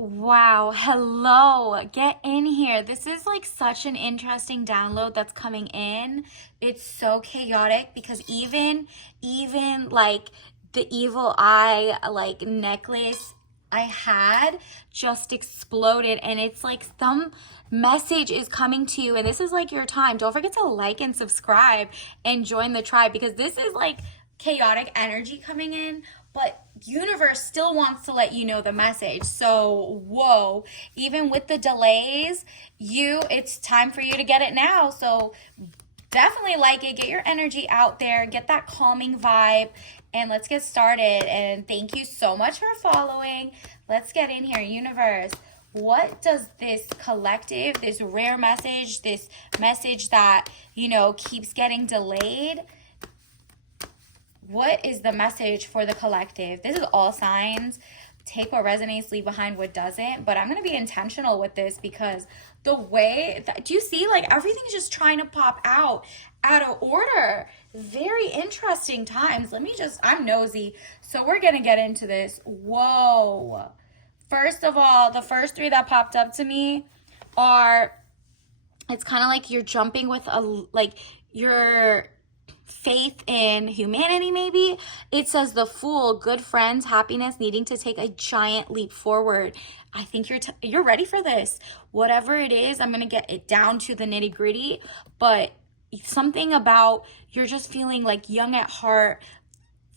Wow, hello. Get in here. This is like such an interesting download that's coming in. It's so chaotic because even like the evil eye like necklace I had just exploded, and it's like some message is coming to you, and this is like your time. Don't forget to like and subscribe and join the tribe because this is like chaotic energy coming in, but universe still wants to let you know the message. So whoa, even with the delays, it's time for you to get it now. So definitely like it, get your energy out there, get that calming vibe, and let's get started. And thank you so much for following. Let's get in here. Universe, what does this collective, this rare message, this message that keeps getting delayed, what is the message for the collective? This is all signs. Take what resonates, leave behind what doesn't. But I'm going to be intentional with this because the way that, do you see, like everything's just trying to pop out of order. Very interesting times. I'm nosy. So we're going to get into this. Whoa. First of all, the first three that popped up to me are, it's kind of like you're jumping with your faith in humanity. Maybe it says the fool, good friends, happiness, needing to take a giant leap forward. I think you're ready for this. Whatever it is, I'm gonna get it down to the nitty gritty, but something about you're just feeling like young at heart,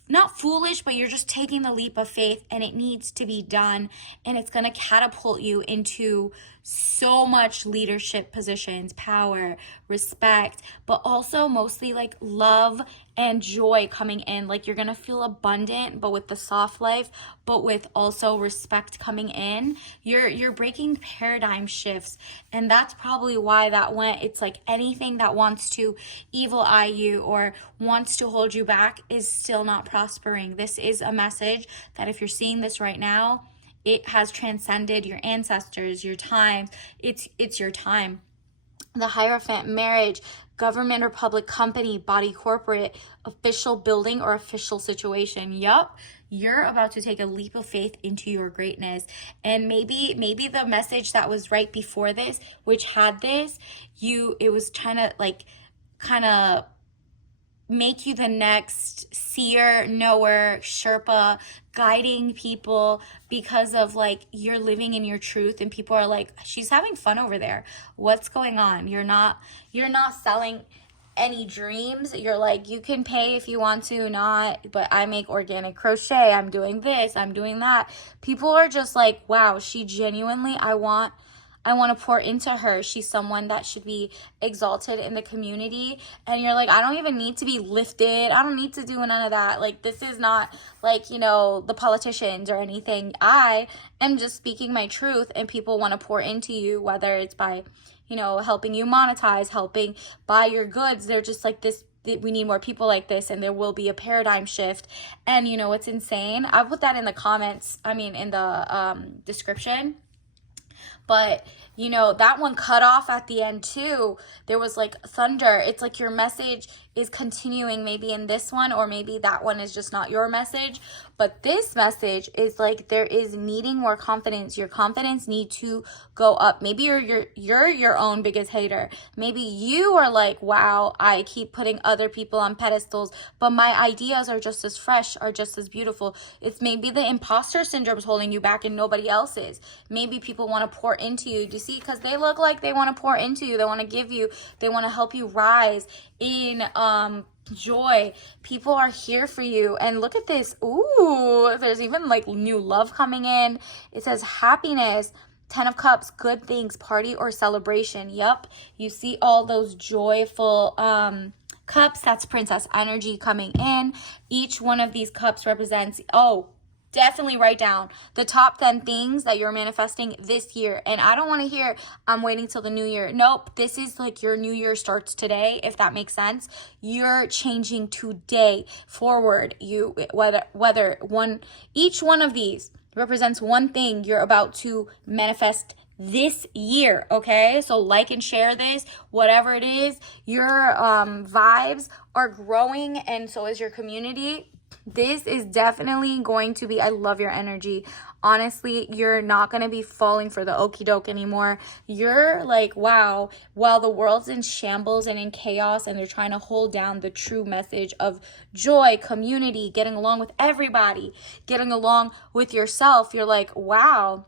not foolish, but you're just taking the leap of faith, and it needs to be done, and it's going to catapult you into so much leadership positions, power, respect, but also mostly like love and joy coming in. Like you're going to feel abundant, but with the soft life, but with also respect coming in. You're breaking paradigm shifts, and that's probably why that went. It's like anything that wants to evil eye you or wants to hold you back is still not prospering. This is a message that if you're seeing this right now, it has transcended your ancestors, your time. It's your time. The Hierophant, marriage, government or public company, body, corporate, official building, or official situation. Yup, you're about to take a leap of faith into your greatness. And maybe the message that was right before this, which had this, it was trying to like kind of make you the next seer, knower, Sherpa, guiding people because of like you're living in your truth, and people are like, she's having fun over there. What's going on? You're not selling any dreams. You're like, you can pay if you want to, not, but I make organic crochet, I'm doing this, I'm doing that. People are just like, wow, she genuinely, I want to pour into her. She's someone that should be exalted in the community. And you're like, I don't even need to be lifted. I don't need to do none of that. Like, this is not like, the politicians or anything. I am just speaking my truth, and people want to pour into you, whether it's by, helping you monetize, helping buy your goods. They're just like this. We need more people like this, and there will be a paradigm shift. And what's insane? I'll put that in the comments. In the description. But that one cut off at the end too. There was like thunder. It's like your message is continuing maybe in this one, or maybe that one is just not your message. But this message is like there is needing more confidence. Your confidence need to go up. Maybe you're your own biggest hater. Maybe you are like, wow, I keep putting other people on pedestals, but my ideas are just as fresh, are just as beautiful. It's maybe the imposter syndrome is holding you back and nobody else is. Maybe people want to pour into you. Do you see? Because they look like they want to pour into you. They want to give you. They want to help you rise in joy. People are here for you. And look at this. Ooh, there's even like new love coming in. It says happiness, 10 of Cups, good things, party or celebration. Yep, you see all those joyful cups. That's princess energy coming in. Each one of these cups represents, definitely write down the top 10 things that you're manifesting this year. And I don't want to hear, I'm waiting till the new year. Nope. This is like your new year starts today, if that makes sense. You're changing today forward. Each one of these represents one thing you're about to manifest this year. Okay, so like and share this, whatever it is. Your vibes are growing, and so is your community. This is definitely going to be, I love your energy. Honestly, you're not going to be falling for the okie doke anymore. You're like, wow, while the world's in shambles and in chaos and they're trying to hold down the true message of joy, community, getting along with everybody, getting along with yourself, you're like, wow,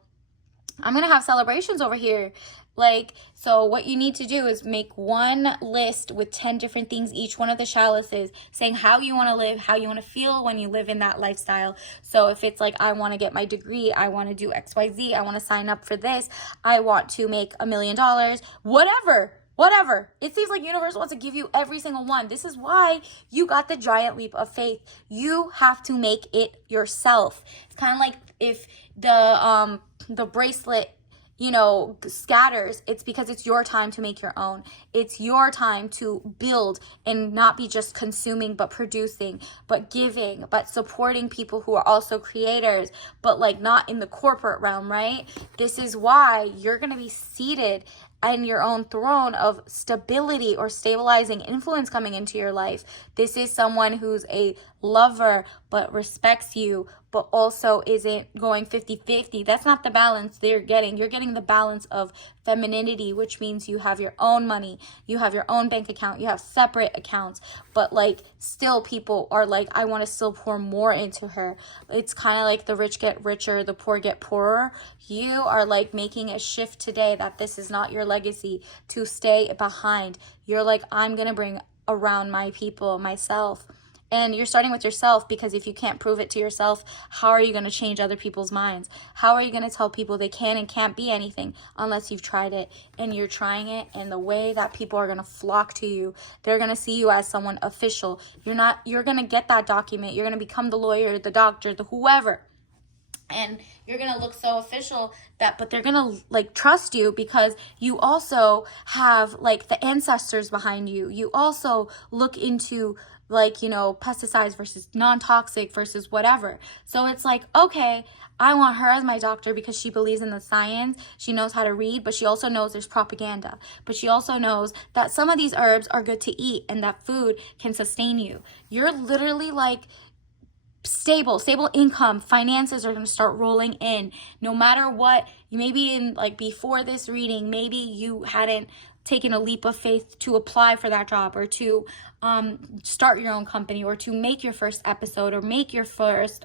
I'm going to have celebrations over here. Like, so what you need to do is make one list with 10 different things, each one of the chalices, saying how you want to live, how you want to feel when you live in that lifestyle. So if it's like, I want to get my degree, I want to do XYZ, I want to sign up for this, I want to make $1 million, whatever. It seems like universe wants to give you every single one. This is why you got the giant leap of faith. You have to make it yourself. It's kind of like if the bracelet, you know, scatters, it's because it's your time to make your own. It's your time to build and not be just consuming, but producing, but giving, but supporting people who are also creators, but like not in the corporate realm, right? This is why you're going to be seated in your own throne of stability or stabilizing influence coming into your life. This is someone who's a lover but respects you, but also isn't going 50-50. That's not the balance they're getting. You're getting the balance of femininity, which means you have your own money, you have your own bank account, you have separate accounts, but like still people are like, I want to still pour more into her. It's kind of like the rich get richer, the poor get poorer. You are like making a shift today that this is not your legacy to stay behind. You're like, I'm going to bring around my people, myself. And you're starting with yourself, because if you can't prove it to yourself, how are you going to change other people's minds? How are you going to tell people they can and can't be anything unless you've tried it and you're trying it? And the way that people are going to flock to you, they're going to see you as someone official. You're going to get that document. You're going to become the lawyer, the doctor, the whoever. And you're going to look so official but they're going to like trust you because you also have like the ancestors behind you. You also look into like, you know, pesticides versus non-toxic versus whatever. So it's like, okay, I want her as my doctor because she believes in the science. She knows how to read, but she also knows there's propaganda. But she also knows that some of these herbs are good to eat and that food can sustain you. You're literally like stable income. Finances are going to start rolling in no matter what. Maybe in like before this reading, maybe you hadn't taken a leap of faith to apply for that job or to start your own company or to make your first episode or make your first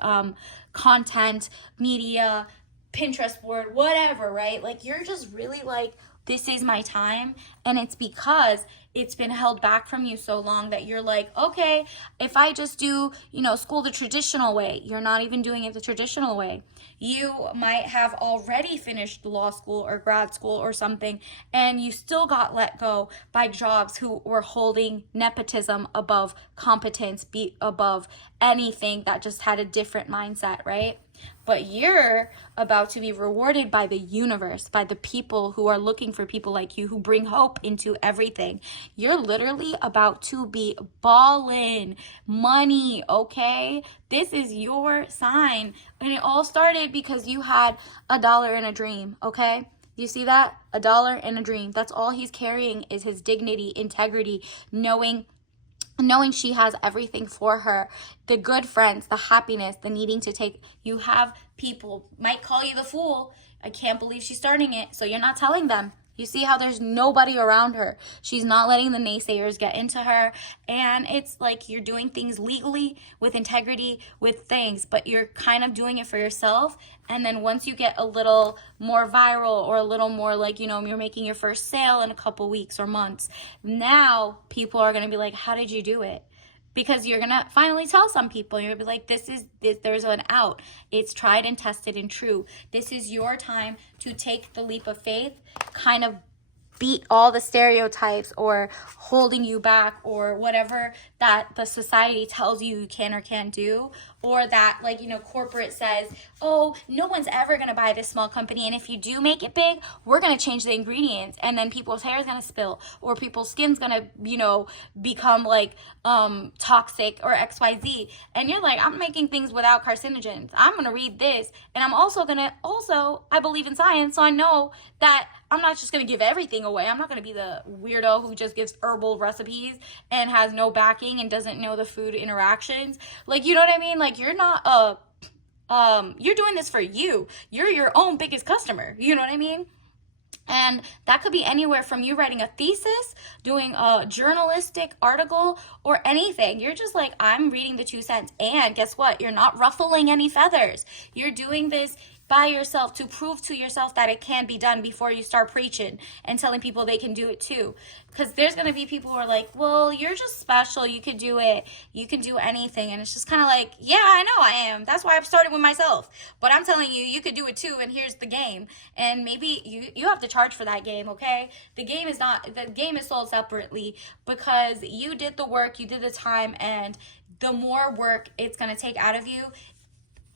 content, media, Pinterest board, whatever, right? Like you're just really like, this is my time. And it's because it's been held back from you so long that you're like, okay, if I just do, you know, school the traditional way, you're not even doing it the traditional way. You might have already finished law school or grad school or something, and you still got let go by jobs who were holding nepotism above competence, above anything that just had a different mindset, right? But you're about to be rewarded by the universe, by the people who are looking for people like you, who bring hope into everything. You're literally about to be ballin' money, okay? This is your sign. And it all started because you had $1 in a dream, okay? You see that? $1 in a dream. That's all he's carrying is his dignity, integrity, knowing she has everything for her, the good friends, the happiness, the needing to take. You have people might call you the fool. I can't believe she's starting it. So you're not telling them. You see how there's nobody around her. She's not letting the naysayers get into her. And it's like you're doing things legally, with integrity, with things, but you're kind of doing it for yourself. And then once you get a little more viral or a little more like, you know, you're making your first sale in a couple weeks or months, now people are going to be like, how did you do it? Because you're going to finally tell some people, you're going to be like, there's an out. It's tried and tested and true. This is your time to take the leap of faith, kind of beat all the stereotypes or holding you back or whatever that the society tells you can or can't do, or that, like, you know, corporate says, oh, no one's ever going to buy this small company, and if you do make it big, we're going to change the ingredients, and then people's hair is going to spill, or people's skin's going to, you know, become like toxic or XYZ. And you're like, I'm making things without carcinogens. I'm going to read this, and I'm also going to I believe in science, so I know that I'm not just going to give everything away. I'm not going to be the weirdo who just gives herbal recipes and has no backing and doesn't know the food interactions. Like, you know what I mean? Like, you're not you're doing this for you. You're your own biggest customer. You know what I mean? And that could be anywhere from you writing a thesis, doing a journalistic article, or anything. You're just like, I'm reading the 2 cents. And guess what? You're not ruffling any feathers. You're doing this by yourself to prove to yourself that it can be done before you start preaching and telling people they can do it too. Because there's going to be people who are like, well, you're just special. You could do it. You can do anything. And it's just kind of like, yeah, I know I am. That's why I've started with myself. But I'm telling you, you could do it too. And here's the game. And maybe you have to charge for that game, okay? The game is sold separately because you did the work, you did the time, and the more work it's going to take out of you,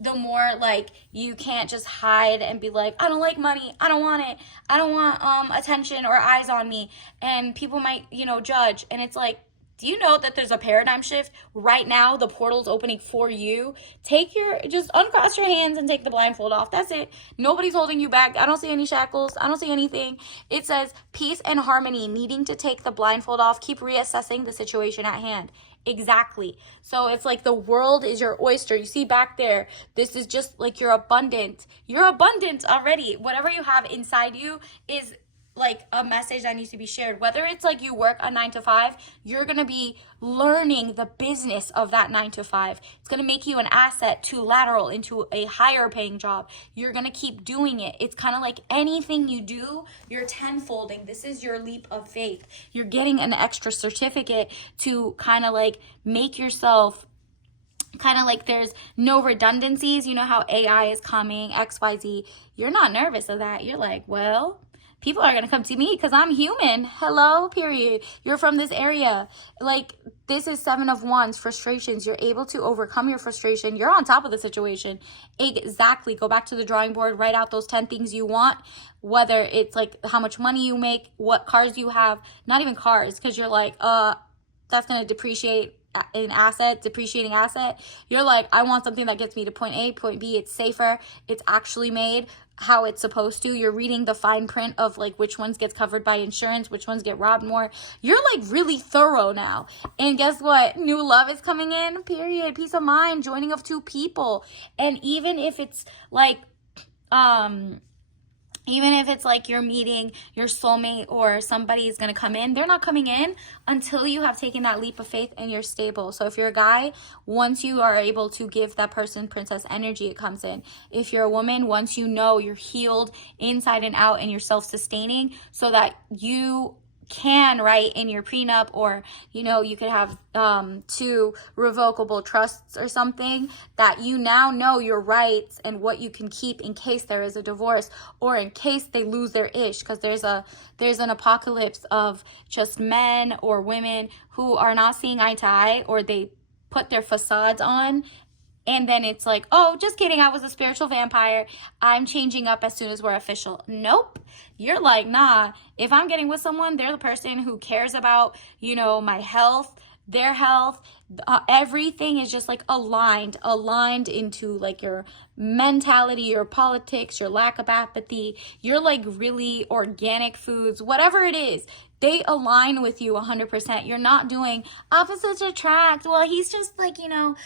the more like you can't just hide and be like, I don't like money, I don't want it, I don't want attention or eyes on me, and people might, judge. And it's like, do you know that there's a paradigm shift right now? The portal's opening for you. Just uncross your hands and take the blindfold off. That's it. Nobody's holding you back. I don't see any shackles. I don't see anything. It says peace and harmony, needing to take the blindfold off, keep reassessing the situation at hand. Exactly. So it's like the world is your oyster. You see back there, this is just like you're abundant. You're abundant already. Whatever you have inside you is like a message that needs to be shared. Whether it's like you work a 9 to 5, you're going to be learning the business of that 9 to 5. It's going to make you an asset to lateral into a higher paying job. You're going to keep doing it. It's kind of like anything you do, you're tenfolding. This is your leap of faith. You're getting an extra certificate to kind of like make yourself kind of like there's no redundancies. You know how AI is coming, XYZ. You're not nervous of that. You're like, well, people are going to come to me because I'm human. Hello, period. You're from this area. Like, this is 7 of Wands, frustrations. You're able to overcome your frustration. You're on top of the situation. Exactly. Go back to the drawing board. Write out those 10 things you want. Whether it's like how much money you make, what cars you have. Not even cars, because you're like, that's going to depreciate depreciating asset. You're like, I want something that gets me to point A, point B. It's safer. It's actually made how it's supposed to. You're reading the fine print of like which ones gets covered by insurance, which ones get robbed more. You're like really thorough now. And guess what? New love is coming in, period. Peace of mind, joining of 2 people. And even if it's like, you're meeting your soulmate or somebody is going to come in, they're not coming in until you have taken that leap of faith and you're stable. So if you're a guy, once you are able to give that person princess energy, it comes in. If you're a woman, once you know you're healed inside and out and you're self-sustaining so that you can write in your prenup, or you could have 2 revocable trusts or something, that you now know your rights and what you can keep in case there is a divorce or in case they lose their ish, because there's an apocalypse of just men or women who are not seeing eye to eye, or they put their facades on. And then it's like, oh, just kidding. I was a spiritual vampire. I'm changing up as soon as we're official. Nope. You're like, nah, if I'm getting with someone, they're the person who cares about, my health, their health. Everything is just like aligned into like your mentality, your politics, your lack of apathy. You're like really organic foods, whatever it is. They align with you 100%. You're not doing opposites attract. Well, he's just like,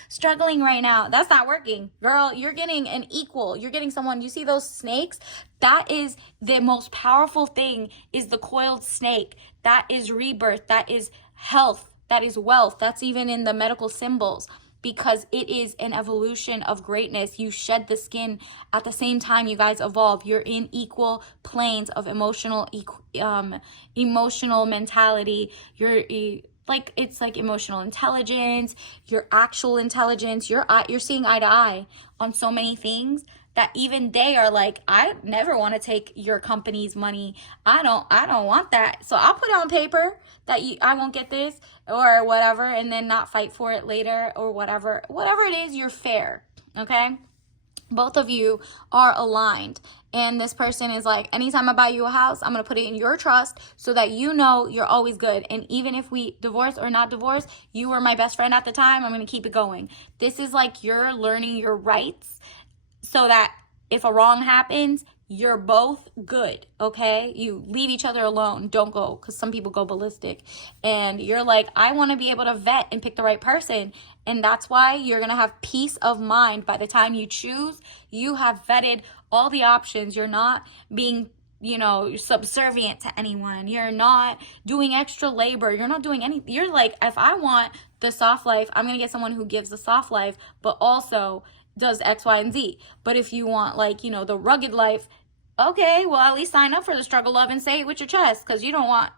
struggling right now. That's not working. Girl, you're getting an equal. You're getting someone. You see those snakes? That is the most powerful thing, is the coiled snake. That is rebirth. That is health. That is wealth. That's even in the medical symbols, because it is an evolution of greatness. You shed the skin at the same time you guys evolve. You're in equal planes of emotional mentality. It's like emotional intelligence, your actual intelligence. You're seeing eye to eye on so many things that even they are like, I never want to take your company's money. I don't want that. So I'll put it on paper that I won't get this or whatever, and then not fight for it later or whatever. Whatever it is, you're fair, okay? Both of you are aligned. And this person is like, anytime I buy you a house, I'm going to put it in your trust so that you're always good. And even if we divorce or not divorce, you were my best friend at the time, I'm going to keep it going. This is like you're learning your rights so that if a wrong happens, you're both good, okay? You leave each other alone. Don't go, because some people go ballistic. And you're like, I want to be able to vet and pick the right person. And that's why you're going to have peace of mind. By the time you choose, you have vetted all the options. You're not being, subservient to anyone. You're not doing extra labor. You're not doing anything. You're like, if I want the soft life, I'm going to get someone who gives the soft life, but also does X, Y, and Z. But if you want the rugged life, okay, well, at least sign up for the struggle love and say it with your chest, because you don't want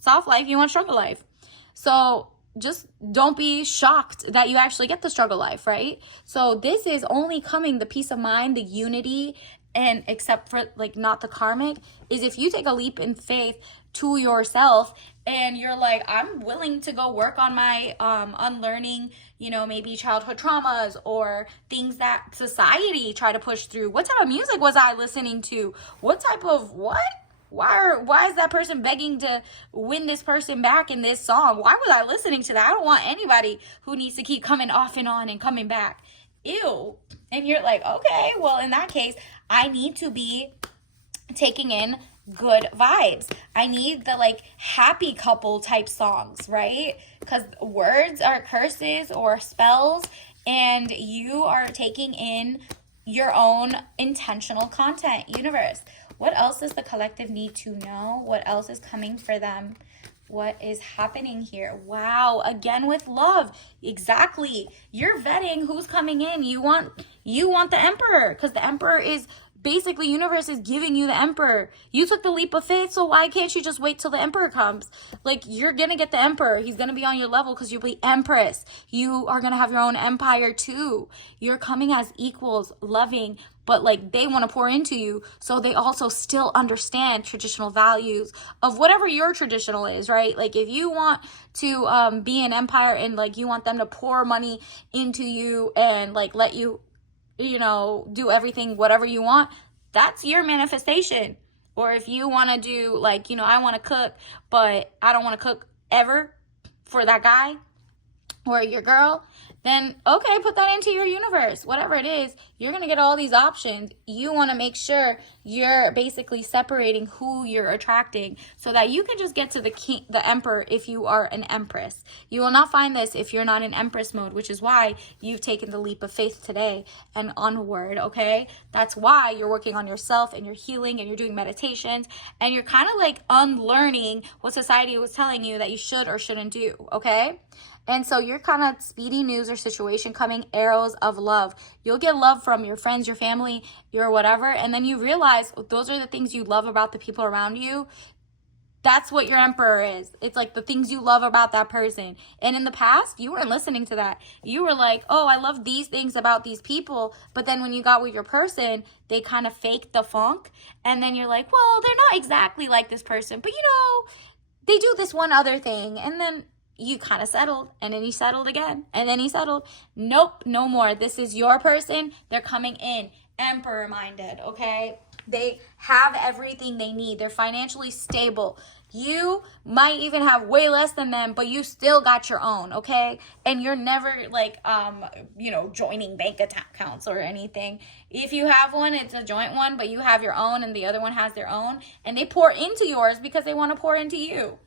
soft life, you want struggle life. So just don't be shocked that you actually get the struggle life, right? So this is only coming, the peace of mind, the unity, and except for not the karmic, is if you take a leap in faith to yourself and you're like, I'm willing to go work on my unlearning, maybe childhood traumas or things that society tried to push through. What type of music was I listening to? What type of what? Why is that person begging to win this person back in this song? Why was I listening to that? I don't want anybody who needs to keep coming off and on and coming back. Ew. And you're like, okay, well, in that case, I need to be taking in good vibes. I need the happy couple type songs, right? Because words are curses or spells, and you are taking in your own intentional content universe. What else does the collective need to know? What else is coming for them? What is happening here? Wow, again with love. Exactly. You're vetting who's coming in. You want the emperor, because the emperor is basically, universe is giving you the emperor. You took the leap of faith, so why can't you just wait till the emperor comes? You're gonna get the emperor. He's gonna be on your level because you'll be empress. You are gonna have your own empire too. You're coming as equals, loving, but they want to pour into you, so they also still understand traditional values of whatever your traditional is, right? If you want to be an empire and you want them to pour money into you and let you do everything, whatever you want, that's your manifestation. Or if you want to do I want to cook, but I don't want to cook ever for that guy or your girl, then okay, put that into your universe. Whatever it is, you're going to get all these options. You want to make sure you're basically separating who you're attracting so that you can just get to the king, the emperor, if you are an empress. You will not find this if you're not in empress mode, which is why you've taken the leap of faith today and onward, okay? That's why you're working on yourself and you're healing and you're doing meditations and you're kind of unlearning what society was telling you that you should or shouldn't do, okay? And so you're kind of speedy news or situation coming, arrows of love. You'll get love from your friends, your family, your whatever. And then you realize those are the things you love about the people around you. That's what your emperor is. It's the things you love about that person. And in the past, you weren't listening to that. You were like, oh, I love these things about these people. But then when you got with your person, they kind of faked the funk. And then you're like, well, they're not exactly like this person. But they do this one other thing. And then you kind of settled, and then you settled again, and then you settled. Nope, no more. This is your person. They're coming in emperor minded, okay? They have everything they need. They're financially stable. You might even have way less than them, but you still got your own, okay? And you're never joining bank accounts or anything. If you have one, it's a joint one, but you have your own and the other one has their own, and they pour into yours because they want to pour into you.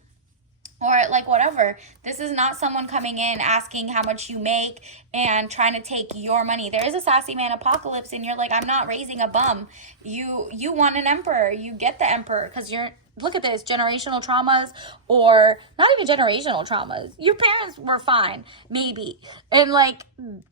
Or whatever. This is not someone coming in asking how much you make and trying to take your money. There is a sassy man apocalypse and you're like, I'm not raising a bum. You want an emperor. You get the emperor because look at this, generational traumas, or not even generational traumas. Your parents were fine, maybe. And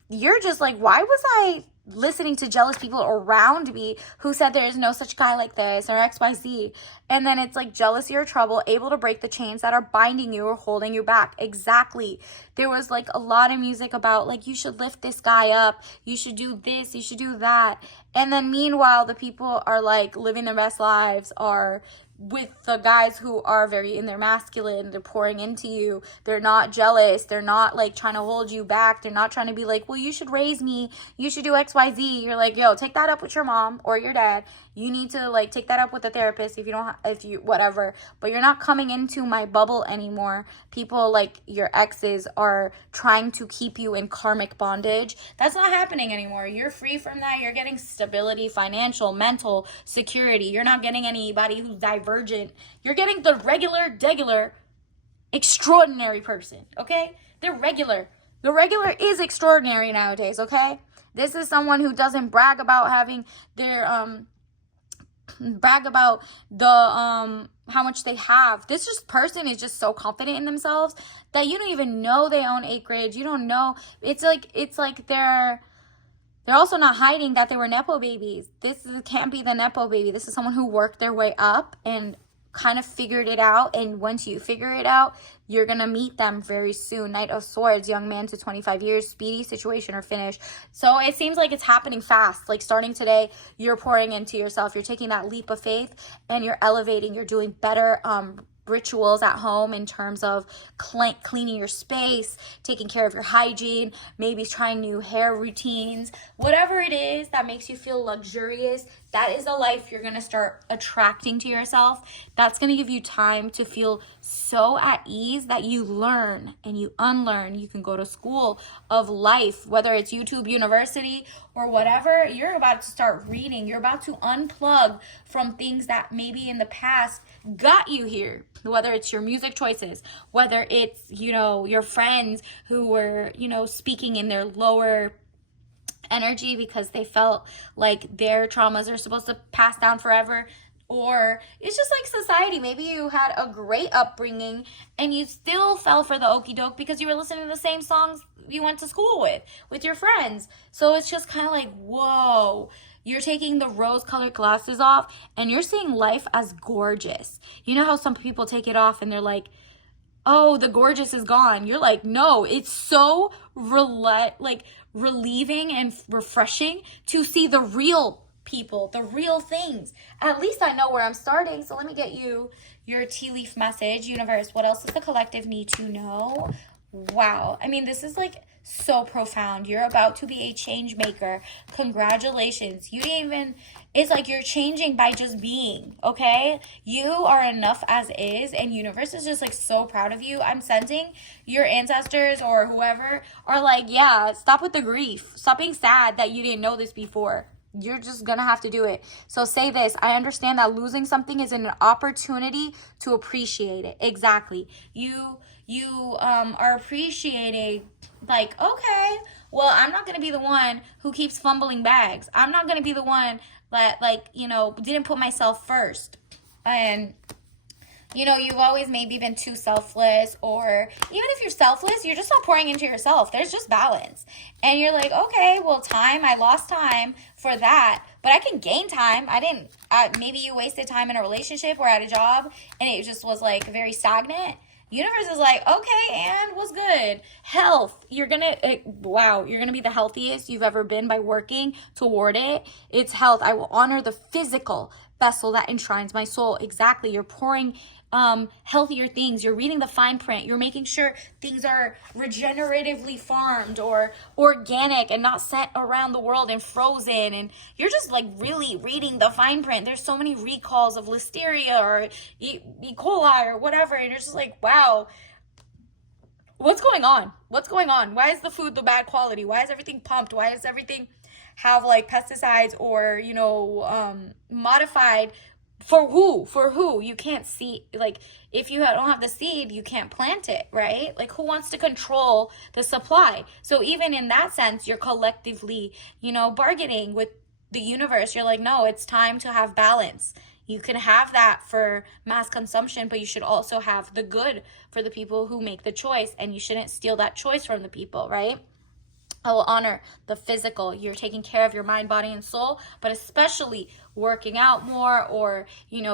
you're just why was I listening to jealous people around me who said there is no such guy like this or XYZ? And then it's jealousy or trouble, able to break the chains that are binding you or holding you back. Exactly. There was a lot of music about you should lift this guy up, you should do this, you should do that. And then meanwhile, the people are living their best lives, are with the guys who are very in their masculine, they're pouring into you, they're not jealous, they're not like trying to hold you back, they're not trying to be like, well, you should raise me, you should do XYZ. You're like, yo, take that up with your mom or your dad. You need to like take that up with a therapist if you don't if you whatever, but you're not coming into my bubble anymore. People like your exes are trying to keep you in karmic bondage. That's not happening anymore. You're free from that. You're getting stability, financial, mental security. You're not getting anybody who's divergent. You're getting the regular extraordinary person, okay? They're regular. The regular is extraordinary nowadays, okay? This is someone who doesn't brag about having their brag about the how much they have. This just person is just so confident in themselves that you don't even know they own acreage. You don't know. It's like they're also not hiding that they were nepo babies. Can't be the nepo baby. This is someone who worked their way up and kind of figured it out. And once you figure it out, you're going to meet them very soon. Knight of Swords, young man to 25 years, speedy situation or finish. So it seems like it's happening fast. Like starting today, you're pouring into yourself. You're taking that leap of faith and you're elevating. You're doing better rituals at home in terms of cleaning your space, taking care of your hygiene, maybe trying new hair routines, whatever it is that makes you feel luxurious. That is a life you're going to start attracting to yourself. That's going to give you time to feel so at ease that you learn and you unlearn. You can go to school of life, whether it's YouTube University or whatever. You're about to start reading. You're about to unplug from things that maybe in the past got you here, whether it's your music choices, whether it's, your friends who were, speaking in their lower energy because they felt like their traumas are supposed to pass down forever. Or it's just like society. Maybe you had a great upbringing and you still fell for the okie doke because you were listening to the same songs you went to school with your friends. So it's just kind of like, whoa, you're taking the rose-colored glasses off and you're seeing life as gorgeous. You know how some people take it off and they're like, oh, the gorgeous is gone. You're like, no, it's so relieving and refreshing to see the real people, the real things. At least I know where I'm starting. So let me get you your tea leaf message. Universe, what else does the collective need to know? Wow. I mean, this is like so profound. You're about to be a change maker. Congratulations. You didn't even, it's like you're changing by just being, okay? You are enough as is, and universe is just like so proud of you. I'm sensing your ancestors or whoever are like, yeah, stop with the grief. Stop being sad that you didn't know this before. You're just gonna have to do it. So say this: I understand that losing something is an opportunity to appreciate it. Exactly. You are appreciating, like, okay, well, I'm not gonna be the one who keeps fumbling bags. I'm not gonna be the one that, like, didn't put myself first. And you've always maybe been too selfless, or even if you're selfless, you're just not pouring into yourself. There's just balance. And you're like, okay, well, I lost time for that, but I can gain time. Maybe you wasted time in a relationship or at a job and it just was like very stagnant. Universe is like, okay, and what's good? Health. You're gonna be the healthiest you've ever been by working toward it. It's health. I will honor the physical vessel that enshrines my soul. Exactly. You're pouring healthier things. You're reading the fine print. You're making sure things are regeneratively farmed or organic and not sent around the world and frozen. And you're just like really reading the fine print. There's so many recalls of listeria or E. coli or whatever. And you're just like, wow, what's going on? What's going on? Why is the food the bad quality? Why is everything pumped? Why does everything have like pesticides or, modified? For who? You can't see, like, if you don't have the seed, you can't plant it, right? Like, who wants to control the supply? So even in that sense, you're collectively, bargaining with the universe. You're like, no, it's time to have balance. You can have that for mass consumption, but you should also have the good for the people who make the choice, and you shouldn't steal that choice from the people, right? I will honor the physical. You're taking care of your mind, body, and soul, but especially working out more or,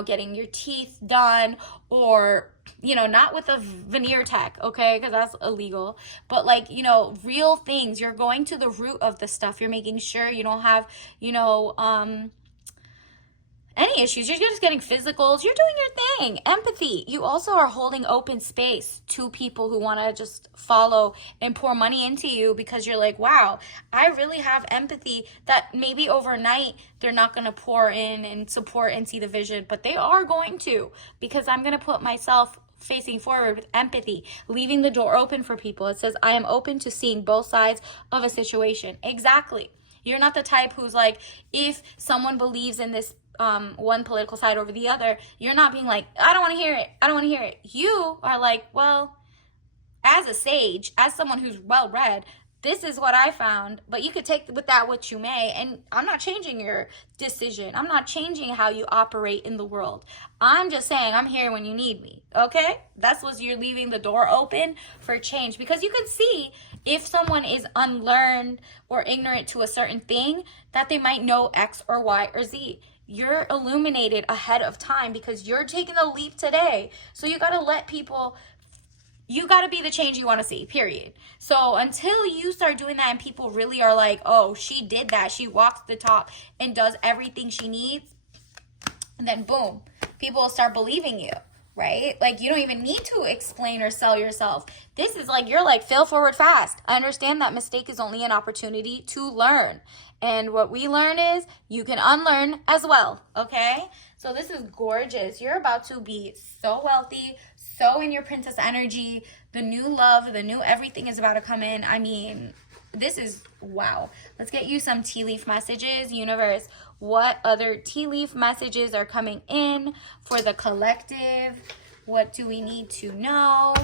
getting your teeth done or, not with a veneer tech, okay? Because that's illegal. But like, real things. You're going to the root of the stuff. You're making sure you don't have, any issues. You're just getting physicals. You're doing your thing. Empathy. You also are holding open space to people who want to just follow and pour money into you because you're like, wow, I really have empathy that maybe overnight they're not going to pour in and support and see the vision, but they are going to, because I'm going to put myself facing forward with empathy, leaving the door open for people. It says, I am open to seeing both sides of a situation. Exactly. You're not the type who's like, if someone believes in this one political side over the other, you're not being like, I don't want to hear it. I don't want to hear it. You are like, well, as a sage, as someone who's well read, this is what I found, but you could take with that what you may, and I'm not changing your decision. I'm not changing how you operate in the world. I'm just saying I'm here when you need me, okay? That's what you're leaving the door open for change, because you can see if someone is unlearned or ignorant to a certain thing, that they might know X or Y or Z. You're illuminated ahead of time because you're taking the leap today. So you got to let people, you got to be the change you want to see, period. So until you start doing that and people really are like, oh, she did that, she walks the talk and does everything she needs, and then boom, people will start believing you, right? Like, you don't even need to explain or sell yourself. This is like, you're like, fail forward fast. I understand that mistake is only an opportunity to learn. And what we learn is you can unlearn as well, okay? So this is gorgeous. You're about to be so wealthy, so in your princess energy. The new love, the new everything is about to come in. I mean, this is wow. Let's get you some tea leaf messages. Universe, what other tea leaf messages are coming in for the collective? What do we need to know?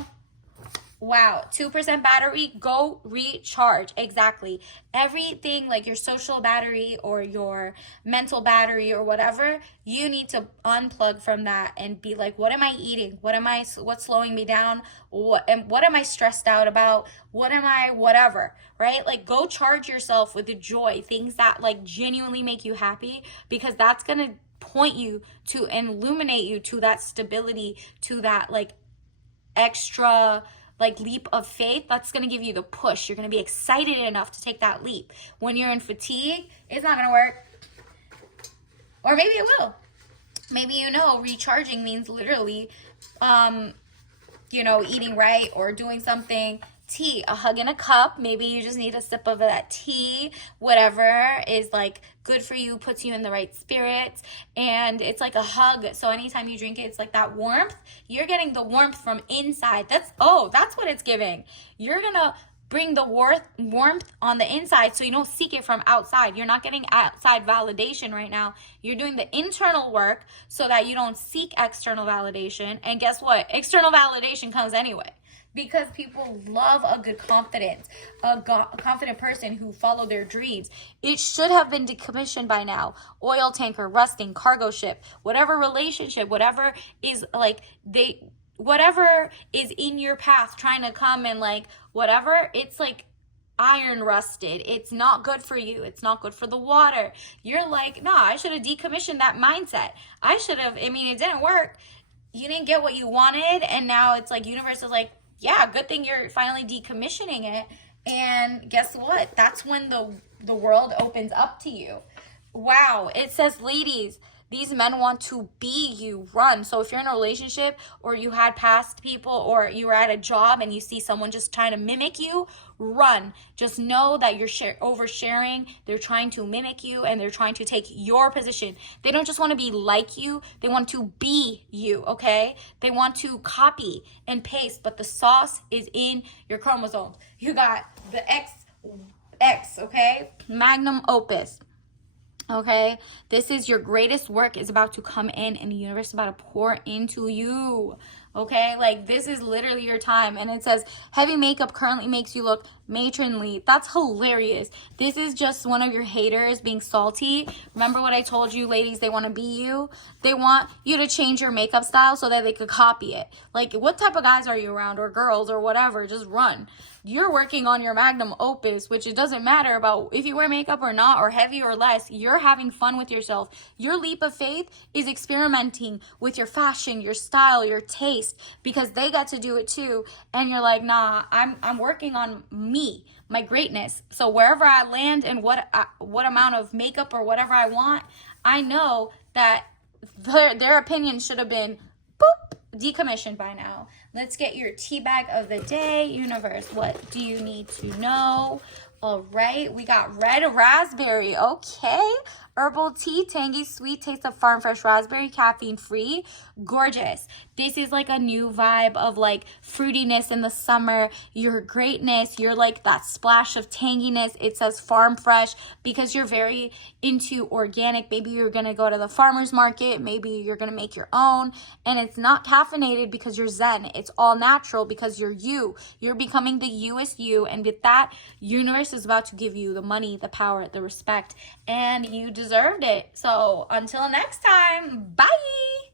Wow, 2% battery, go recharge. Exactly. Everything like your social battery or your mental battery or whatever, you need to unplug from that and be like, what am I eating? What's slowing me down? What am I stressed out about? Whatever, right? Like, go charge yourself with the joy, things that like genuinely make you happy, because that's going to point you to and illuminate you to that stability, to that like extra like leap of faith. That's going to give you the push. You're going to be excited enough to take that leap. When you're in fatigue, it's not going to work. Or maybe it will. Maybe, recharging means literally, eating right or doing something. Tea, a hug in a cup. Maybe you just need a sip of that tea. Whatever is like good for you, puts you in the right spirits, and it's like a hug. So anytime you drink it, it's like that warmth. You're getting the warmth from inside. That's what it's giving. You're gonna bring the warmth on the inside, so you don't seek it from outside. You're not getting outside validation right now. You're doing the internal work so that you don't seek external validation. And guess what? External validation comes anyway. Because people love a good confidence, a confident person who follow their dreams. It should have been decommissioned by now. Oil tanker, rusting, cargo ship, whatever relationship, whatever is like whatever is in your path trying to come and like whatever, it's like iron rusted. It's not good for you. It's not good for the water. You're like, nah, I should have decommissioned that mindset. It didn't work. You didn't get what you wanted. And now it's like, universe is like, yeah, good thing you're finally decommissioning it. And guess what? That's when the world opens up to you. Wow. It says, ladies, these men want to be you. Run. So if you're in a relationship or you had past people or you were at a job and you see someone just trying to mimic you, run. Just know that you're oversharing. They're trying to mimic you and they're trying to take your position. They don't just want to be like you. They want to be you, okay? They want to copy and paste, but the sauce is in your chromosomes. You got the X, okay? Magnum opus. Okay, this is your greatest work is about to come in and the universe is about to pour into you. Okay, like this is literally your time. And it says heavy makeup currently makes you look matronly. That's hilarious. This is just one of your haters being salty. Remember what I told you, ladies? They want to be you. They want you to change your makeup style so that they could copy it. Like, what type of guys are you around, or girls, or whatever? Just run. You're working on your magnum opus, which it doesn't matter about if you wear makeup or not, or heavy or less. You're having fun with yourself. Your leap of faith is experimenting with your fashion, your style, your taste, because they got to do it too. And you're like, nah, I'm working on me, my greatness. So wherever I land and what amount of makeup or whatever I want, I know that their opinion should have been boop, decommissioned by now. Let's get your tea bag of the day. Universe, what do you need to know? All right, we got red raspberry. Okay. Herbal tea, tangy, sweet taste of farm fresh raspberry, caffeine free. Gorgeous. This is like a new vibe of like fruitiness in the summer, your greatness, you're like that splash of tanginess. It says farm fresh because you're very into organic. Maybe you're going to go to the farmer's market. Maybe you're going to make your own. And it's not caffeinated because you're zen. It's all natural because you're you. You're becoming the youest you. And with that, universe is about to give you the money, the power, the respect, and you deserved it. So until next time, bye.